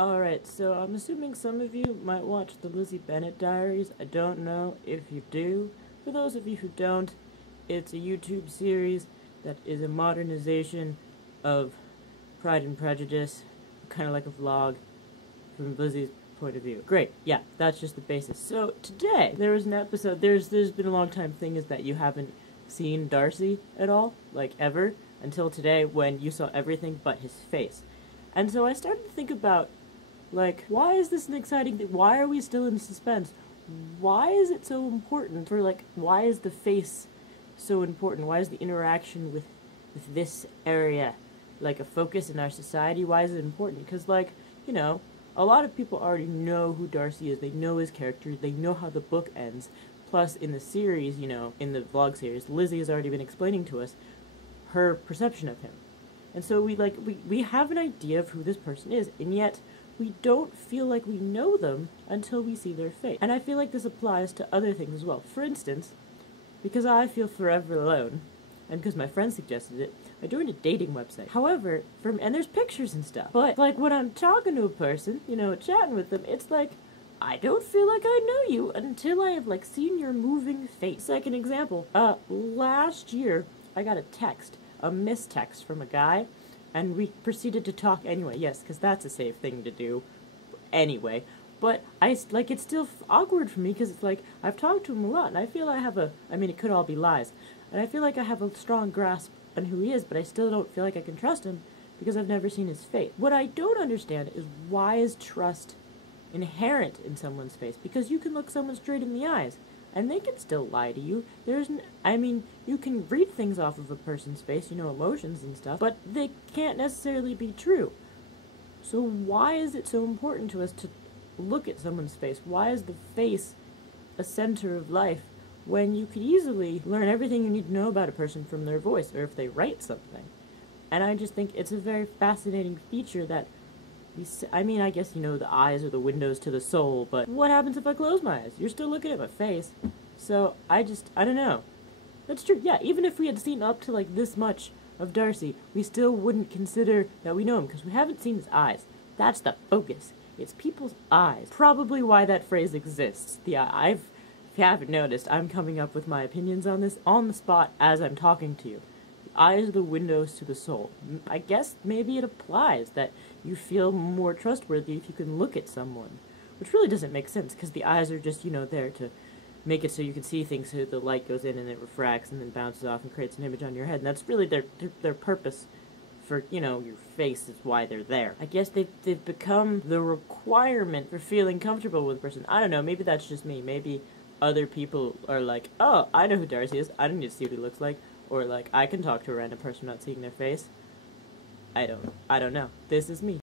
Alright, so I'm assuming some of you might watch the Lizzie Bennet Diaries. I don't know if you do. For those of you who don't, it's a YouTube series that is a modernization of Pride and Prejudice, kind of like a vlog from Lizzie's point of view. Great, yeah, that's just the basis. So today, there was an episode, there's been a long time thing is that you haven't seen Darcy at all, like ever, until today when you saw everything but his face. And so I started to think about, like, why is this an exciting thing? Why are we still in suspense? Why is it so important for, like, why is the face so important? Why is the interaction with this area, like, a focus in our society? Why is it important? Because, like, you know, a lot of people already know who Darcy is. They know his character. They know how the book ends. Plus, in the series, you know, in the vlog series, Lizzie has already been explaining to us her perception of him. And so we have an idea of who this person is, and yet we don't feel like we know them until we see their face. And I feel like this applies to other things as well. For instance, because I feel forever alone, and because my friend suggested it, I joined a dating website. However, and there's pictures and stuff, but like when I'm talking to a person, you know, chatting with them, it's like, I don't feel like I know you until I have, like, seen your moving face. Second example, last year, I got a missed text from a guy, and we proceeded to talk anyway. Yes, because that's a safe thing to do anyway. But it's still awkward for me because it's like, I've talked to him a lot, and I feel I have I mean, it could all be lies. And I feel like I have a strong grasp on who he is, but I still don't feel like I can trust him because I've never seen his face. What I don't understand is, why is trust inherent in someone's face? Because you can look someone straight in the eyes, and they can still lie to you. I mean, you can read things off of a person's face, you know, emotions and stuff, but they can't necessarily be true. So why is it so important to us to look at someone's face? Why is the face a center of life when you could easily learn everything you need to know about a person from their voice, or if they write something? And I just think it's a very fascinating feature that I mean, I guess, you know, the eyes are the windows to the soul, but what happens if I close my eyes? You're still looking at my face. So, I don't know. That's true, yeah, even if we had seen up to, like, this much of Darcy, we still wouldn't consider that we know him, because we haven't seen his eyes. That's the focus. It's people's eyes. Probably why that phrase exists. If you haven't noticed, I'm coming up with my opinions on this on the spot as I'm talking to you. Eyes are the windows to the soul. I guess maybe it applies that you feel more trustworthy if you can look at someone. Which really doesn't make sense, because the eyes are just, you know, there to make it so you can see things, so the light goes in and it refracts and then bounces off and creates an image on your head. And that's really their purpose for, you know, your face is why they're there. I guess they've become the requirement for feeling comfortable with a person. I don't know, maybe that's just me. Maybe other people are like, oh, I know who Darcy is. I don't need to see what he looks like. Or, like, I can talk to a random person without seeing their face. I don't know. This is me.